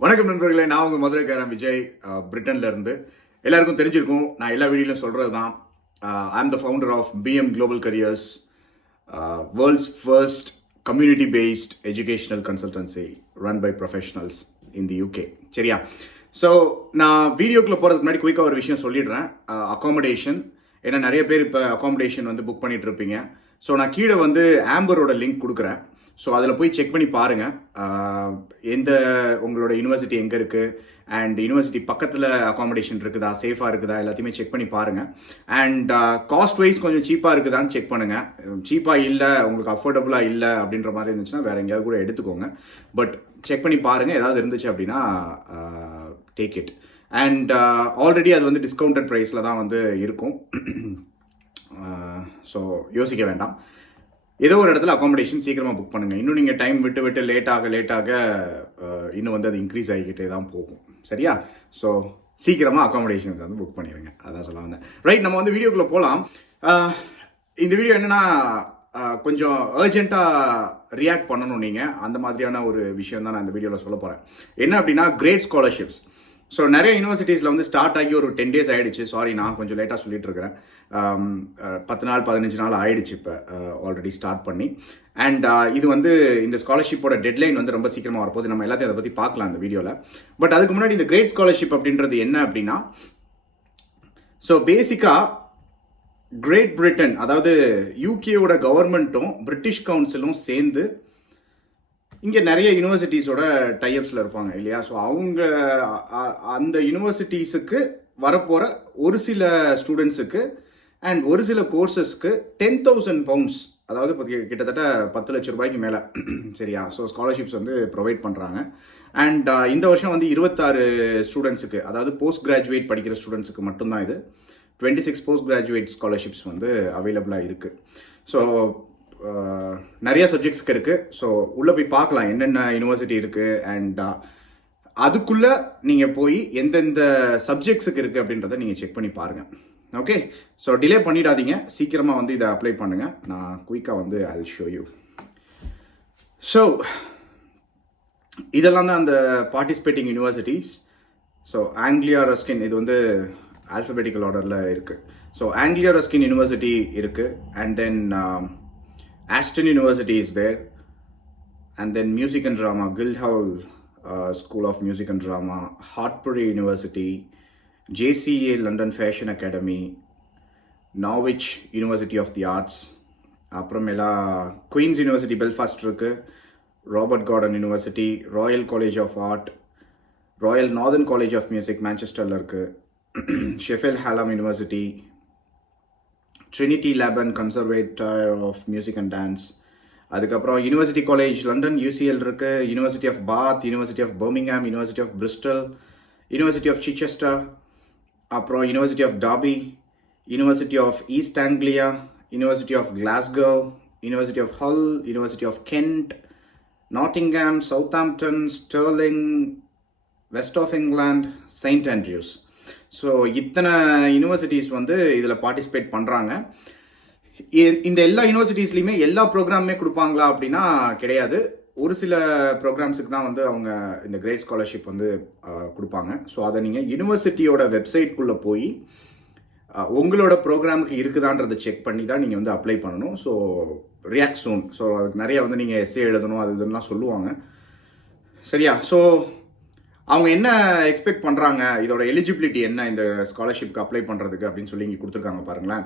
வணக்கம் நண்பர்களே, நான் உங்கள் மதுரைக்காரன் விஜய், பிரிட்டன்ல இருந்து. எல்லாருக்கும் தெரிஞ்சிருக்கும், நான் எல்லா வீடியோலையும் சொல்கிறது தான். I am the founder of PM global careers, world's first community based educational consultancy run by professionals in the UK. சரியா? ஸோ நான் வீடியோக்குள்ளே போகிறதுக்கு முன்னாடி குயிக்காக ஒரு விஷயம் சொல்லிடுறேன். அகாமடேஷன், ஏன்னா நிறைய பேர் இப்போ அகாமடேஷன் வந்து புக் பண்ணிட்டு இருப்பீங்க. ஸோ நான் கீழே வந்து ஆம்பரோட லிங்க் கொடுக்குறேன். ஸோ அதில் போய் செக் பண்ணி பாருங்கள், எந்த உங்களோட யூனிவர்சிட்டி எங்கே இருக்குது அண்ட் யூனிவர்சிட்டி பக்கத்தில் அகாமடேஷன் இருக்குதா, சேஃபாக இருக்குதா, எல்லாத்தையுமே செக் பண்ணி பாருங்கள். அண்ட் காஸ்ட் வைஸ் கொஞ்சம் சீப்பாக இருக்குதான்னு செக் பண்ணுங்கள். சீப்பாக இல்லை, உங்களுக்கு அஃபோர்டபுளாக இல்லை அப்படின்ற மாதிரி இருந்துச்சுன்னா வேறு எங்கேயாவது கூட எடுத்துக்கோங்க. பட் செக் பண்ணி பாருங்கள், ஏதாவது இருந்துச்சு அப்படின்னா டேக் இட். அண்ட் ஆல்ரெடி அது வந்து டிஸ்கவுண்டட் ப்ரைஸில் தான் வந்து இருக்கும். ஸோ யோசிக்க வேண்டாம். ஏதோ ஒரு இடத்துல அகாமடேஷன் சீக்கிரமாக புக் பண்ணுங்கள். இன்னும் நீங்கள் டைம் விட்டு லேட்டாக இன்னும் வந்து அது இன்க்ரீஸ் ஆகிக்கிட்டே தான் போகும். சரியா? ஸோ சீக்கிரமாக அகாமடேஷன்ஸ் வந்து புக் பண்ணிடுங்க. அதான் சொல்ல வந்தேன். ரைட், நம்ம வந்து வீடியோக்குள்ளே போகலாம். இந்த வீடியோ என்னென்னா கொஞ்சம் அர்ஜென்ட்டாக ரியாக்ட் பண்ணணும் நீங்கள், அந்த மாதிரியான ஒரு விஷயம் தான் நான் இந்த வீடியோவில் சொல்ல போகிறேன். என்ன அப்படின்னா, கிரேட் ஸ்காலர்ஷிப்ஸ். ஸோ நிறைய யூனிவர்சிட்டிஸில் வந்து ஸ்டார்ட் ஆகி ஒரு 10 days ஆகிடுச்சு. சாரி, நான் கொஞ்சம் லேட்டாக சொல்லிட்டு இருக்கிறேன். 10 நாள் 15 நாள் ஆகிடுச்சு இப்போ ஆல்ரெடி ஸ்டார்ட் பண்ணி. அண்ட் இது வந்து இந்த ஸ்காலர்ஷிப்போட டெட்லைன் வந்து ரொம்ப சீக்கிரமாக வரப்போகுது. நம்ம எல்லாத்தையும் அதை பற்றி பார்க்கலாம் இந்த வீடியோவில். பட் அதுக்கு முன்னாடி இந்த கிரேட் ஸ்காலர்ஷிப் அப்படின்றது என்ன அப்படின்னா, ஸோ பேசிக்காக கிரேட் பிரிட்டன், அதாவது யூகேயோட கவர்மெண்ட்டும் பிரிட்டிஷ் கவுன்சிலும் சேர்ந்து இங்கே நிறைய யூனிவர்சிட்டிஸோட டைப்ஸில் இருப்பாங்க இல்லையா? ஸோ அவங்க அந்த யூனிவர்சிட்டிஸுக்கு வரப்போகிற ஒரு சில ஸ்டூடெண்ட்ஸுக்கு அண்ட் ஒரு சில கோர்சஸ்க்கு 10,000 pounds, அதாவது கிட்டத்தட்ட 10 லட்சம் ரூபாய்க்கு மேலே, சரியா? ஸோ ஸ்காலர்ஷிப்ஸ் வந்து ப்ரொவைட் பண்ணுறாங்க. அண்ட் இந்த வருஷம் வந்து 26 ஸ்டூடெண்ட்ஸுக்கு, அதாவது போஸ்ட் கிராஜுவேட் படிக்கிற ஸ்டூடெண்ட்ஸுக்கு மட்டும்தான் இது 26 போஸ்ட் கிராஜுவேட் ஸ்காலர்ஷிப்ஸ் வந்து அவைலபிளாக இருக்குது. ஸோ நிறைய சப்ஜெக்ட்ஸ்க்கு இருக்குது. ஸோ உள்ளே போய் பார்க்கலாம் என்னென்ன யூனிவர்சிட்டி இருக்குது அண்ட் அதுக்குள்ளே நீங்கள் போய் எந்தெந்த சப்ஜெக்ட்ஸுக்கு இருக்குது அப்படின்றத நீங்கள் செக் பண்ணி பாருங்கள். ஓகே, ஸோ டிலே பண்ணிடாதீங்க, சீக்கிரமாக வந்து இதை அப்ளை பண்ணுங்கள். நான் குயிக்காக வந்து I will show you. So இதெல்லாம் தான் அந்த participating universities. So Anglia Ruskin, இது வந்து ஆல்ஃபபெட்டிக்கல் ஆர்டரில் இருக்குது. ஸோ ஆங்கிலியா ரஸ்கின் யூனிவர்சிட்டி இருக்குது. And then Aston University is there, and then Music and Drama, Guildhall School of Music and Drama, Hartpury University, JCA London Fashion Academy, Norwich University of the Arts, அப்புறமேலா Queen's University Belfast இருக்கு, Robert Gordon University, Royal College of Art, Royal Northern College of Music Manchesterல இருக்கு, Sheffield Hallam University, Trinity Laban Conservatoire of Music and Dance, அதுக்கப்புறம் university college London UCL இருக்கு, university of Bath, university of Birmingham, university of Bristol, university of Chichester, அப்புறம் university of Derby, university of East Anglia, university of Glasgow, university of Hull, university of Kent, Nottingham, Southampton, Stirling, West of England, Saint Andrews. So இத்தனை universities வந்து இதில் participate பண்ணுறாங்க. இந்த எல்லா யூனிவர்சிட்டிஸ்லையுமே எல்லா ப்ரோக்ராமுமே கொடுப்பாங்களா அப்படின்னா கிடையாது. ஒரு சில ப்ரோக்ராம்ஸுக்கு தான் வந்து அவங்க இந்த கிரேட் ஸ்காலர்ஷிப் வந்து கொடுப்பாங்க. ஸோ அதை நீங்கள் யூனிவர்சிட்டியோட வெப்சைட்குள்ளே போய் உங்களோட ப்ரோக்ராமுக்கு இருக்குதான்றதை செக் பண்ணி தான் நீங்கள் வந்து அப்ளை பண்ணணும். ஸோ ரியாக்ட் சூன். ஸோ அதுக்கு நிறைய வந்து நீங்கள் எஸ்ஏ எழுதணும், அது இதெல்லாம் சொல்லுவாங்க. சரியா? ஸோ அவங்க என்ன எக்ஸ்பெக்ட் பண்ணுறாங்க, இதோட எலிஜிபிலிட்டி என்ன இந்த ஸ்காலர்ஷிப்க்கு அப்ளை பண்ணுறதுக்கு அப்படின்னு சொல்லி இங்கே கொடுத்துருக்காங்க பாருங்களேன்.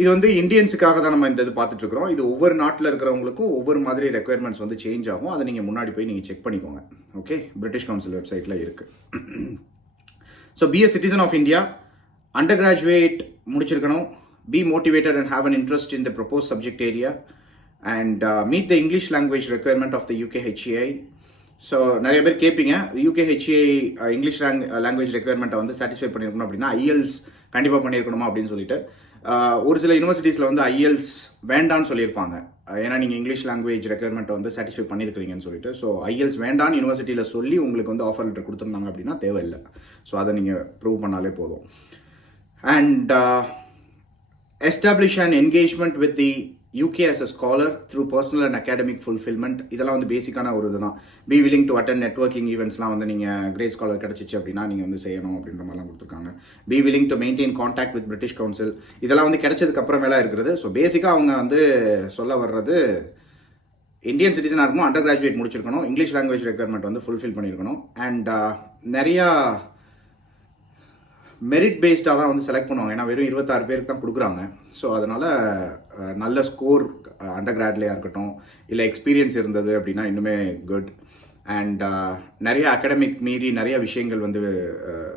இது வந்து இந்தியன்ஸுக்காக தான் நம்ம இந்த இது பார்த்துட்ருக்குறோம். இது ஒவ்வொரு நாட்டில் இருக்கிறவங்களுக்கும் ஒவ்வொரு மாதிரி ரெக்குயர்மெண்ட்ஸ் வந்து சேஞ்ச் ஆகும். அதை நீங்கள் முன்னாடி போய் நீங்கள் செக் பண்ணிக்கோங்க. ஓகே, பிரிட்டிஷ் கவுன்சில் வெப்சைட்டில் இருக்குது. So be a citizen of India, undergraduate முடிச்சிருக்கணும், be motivated and have an interest in the proposed subject area and meet the English language requirement of the UKHEI. So நிறைய பேர் கேட்பீங்க, UKHEI English language ரெக்குயர்மெண்ட்டை வந்து satisfy பண்ணியிருக்கணும் அப்படின்னா IELTS கண்டிப்பாக பண்ணியிருக்கணுமா அப்படின்னு சொல்லிட்டு ஒரு சில யூனிவர்சிட்டிஸில் வந்து IELTS வேண்டான்னு சொல்லியிருப்பாங்க. ஏன்னா நீங்கள் இங்கிலீஷ் லாங்குவேஜ் ரெக்குயர்மெண்ட்டை வந்து சாட்டிஸ்ஃபை பண்ணியிருக்கிறீங்கன்னு சொல்லிட்டு. ஸோ IELTS வேண்டான்னு யூனிவர்சிட்டியில் சொல்லி உங்களுக்கு வந்து ஆஃபர் லெட்டர் கொடுத்துருந்தாங்க அப்படின்னா தேவையில்லை. ஸோ அதை நீங்கள் ப்ரூவ் பண்ணாலே போதும். And establish an engagement with the UK as a scholar through personal and academic fulfillment. இதெல்லாம் வந்து பேசிக்கான ஒரு இதுதான். Be willing to attend networking eventsலாம் வந்து நீங்கள் கிரேட் ஸ்காலர் கிடச்சிச்சு அப்படின்னா நீங்கள் வந்து செய்யணும் அப்படின்ற மாதிரிலாம் கொடுத்துருக்காங்க. Be willing to maintain contact with British Council. இதெல்லாம் வந்து கிடைச்சதுக்கு அப்புறமேலாம் இருக்கிறது. ஸோ பேசிக்காக அவங்க வந்து சொல்ல வர்றது இந்தியன் சிட்டிசனாக இருக்கணும், அண்டர் கிராஜுவேட் முடிச்சிருக்கணும், இங்கிலீஷ் லாங்குவேஜ் ரெக்யர்மெண்ட் வந்து ஃபுல்ஃபில் பண்ணியிருக்கணும், அண்ட் நிறையா மெரிட் பேஸ்டாக தான் வந்து செலக்ட் பண்ணுவாங்க. ஏன்னா வெறும் 26 பேருக்கு தான் கொடுக்குறாங்க. ஸோ அதனால் நல்ல ஸ்கோர் அண்டர் கிராட்லேயே இருக்கட்டும், இல்லை எக்ஸ்பீரியன்ஸ் இருந்தது அப்படின்னா இன்னுமே குட். அண்ட் நிறைய அகடமிக் மீறி நிறைய விஷயங்கள் வந்து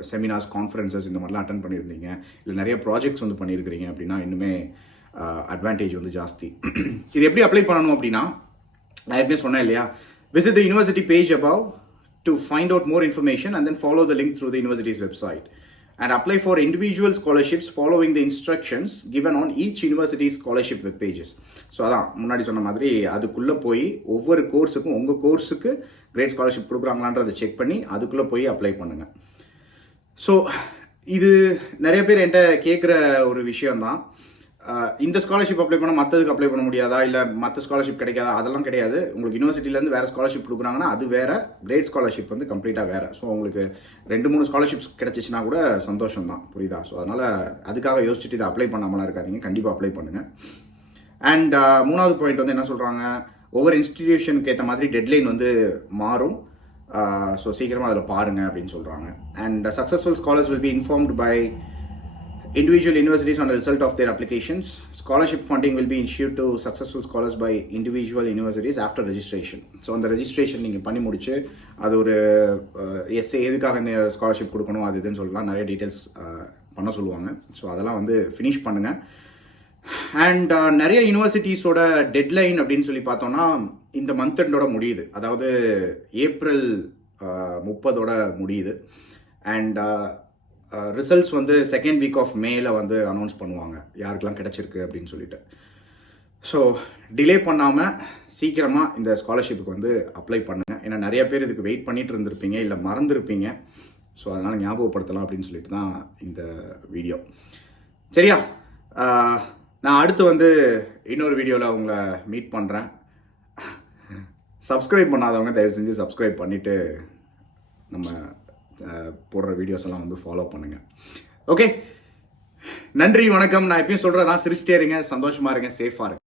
செமினார்ஸ், கான்ஃபரன்சஸ் இந்த மாதிரிலாம் அட்டன் பண்ணியிருந்தீங்க, இல்லை நிறைய ப்ராஜெக்ட்ஸ் வந்து பண்ணியிருக்கிறீங்க அப்படின்னா இன்னுமே அட்வான்டேஜ் வந்து ஜாஸ்தி. இது எப்படி அப்ளை பண்ணணும் அப்படின்னா, நான் ஏற்கனவே சொன்னேன் இல்லையா, visit the university page above to find out more information and then follow the link through the university's website and apply for individual scholarships following the instructions given on each university's scholarship web pages. So அதான் முன்னாடி சொன்ன மாதிரி அதுக்குள்ளே போய் ஒவ்வொரு கோர்ஸுக்கும் உங்கள் கோர்ஸுக்கு great scholarship கொடுக்குறாங்களான்றதை check பண்ணி அதுக்குள்ளே போய் அப்ளை பண்ணுங்கள். ஸோ இது நிறைய பேர் என்கிட்ட கேட்குற ஒரு விஷயம்தான். இந்த ஸ்காலர்ஷிப் அப்ளை பண்ணால் மற்றதுக்கு அப்ளை பண்ண முடியாதா, இல்லை மற்ற ஸ்காலர்ஷிப் கிடைக்காதா? அதெல்லாம் கிடையாது. உங்களுக்கு யூனிவர்சிட்டிலேருந்து வேறு ஸ்காலர்ஷிப் கொடுக்குறாங்கன்னா அது வேறு, கிரேட் ஸ்காலர்ஷிப் வந்து கம்ப்ளீட்டாக வேறு. ஸோ உங்களுக்கு 2-3 ஸ்காலர்ஷிப்ஸ் கிடச்சிச்சின்னா கூட சந்தோஷம் தான், புரியுதா? ஸோ அதனால் அதுக்காக யோசிச்சுட்டு இதை அப்ளை பண்ணாமலாம் இருக்காதீங்க, கண்டிப்பாக அப்ளை பண்ணுங்கள். அண்ட் 3வது பாயிண்ட் வந்து என்ன சொல்கிறாங்க, ஒவ்வொரு இன்ஸ்டிடியூஷனுக்கு ஏற்ற மாதிரி டெட்லைன் வந்து மாறும். ஸோ சீக்கிரமாக அதில் பாருங்கள் அப்படின்னு சொல்கிறாங்க. And successful scholars will be informed by individual universities on the result of their applications. Scholarship funding will be issued to successful scholars by individual universities after registration. So அந்த registration நீங்கள் பண்ணி முடிச்சு அது ஒரு எஸ்ஏ எதுக்காக இந்த scholarship கொடுக்கணும் அது இதுன்னு சொல்லலாம், நிறைய டீட்டெயில்ஸ் பண்ண சொல்லுவாங்க. ஸோ அதெல்லாம் வந்து ஃபினிஷ் பண்ணுங்கள். அண்ட் நிறைய யூனிவர்சிட்டிஸோட டெட்லைன் அப்படின்னு சொல்லி பார்த்தோன்னா இந்த மந்த் எண்டோட முடியுது, அதாவது ஏப்ரல் 30 முடியுது. அண்ட் ரிசல்ட்ஸ் வந்து செகண்ட் வீக் ஆஃப் மேல வந்து அனௌன்ஸ் பண்ணுவாங்க யாருக்கெல்லாம் கிடச்சிருக்கு அப்படின்னு சொல்லிட்டு. ஸோ டிலே பண்ணாமல் சீக்கிரமாக இந்த ஸ்காலர்ஷிப்புக்கு வந்து அப்ளை பண்ணுங்கள். ஏன்னா நிறைய பேர் இதுக்கு வெயிட் பண்ணிட்டு இருந்திருப்பீங்க, இல்லை மறந்துருப்பீங்க. ஸோ அதனால் ஞாபகப்படுத்தலாம் அப்படின்னு சொல்லிட்டு தான் இந்த வீடியோ. சரியா, நான் அடுத்து வந்து இன்னொரு வீடியோவில் உங்களை மீட் பண்ணுறேன். சப்ஸ்கிரைப் பண்ணாதவங்க தயவு செஞ்சு சப்ஸ்கிரைப் பண்ணிவிட்டு நம்ம போடுற வீடியோஸ் எல்லாம் வந்து ஃபாலோ பண்ணுங்கள். ஓகே, நன்றி, வணக்கம். நான் எப்பயும் சொல்கிறதான், சிரிச்சிட்டே இருங்க, சந்தோஷமாக இருங்க, சேஃபாக இருங்க.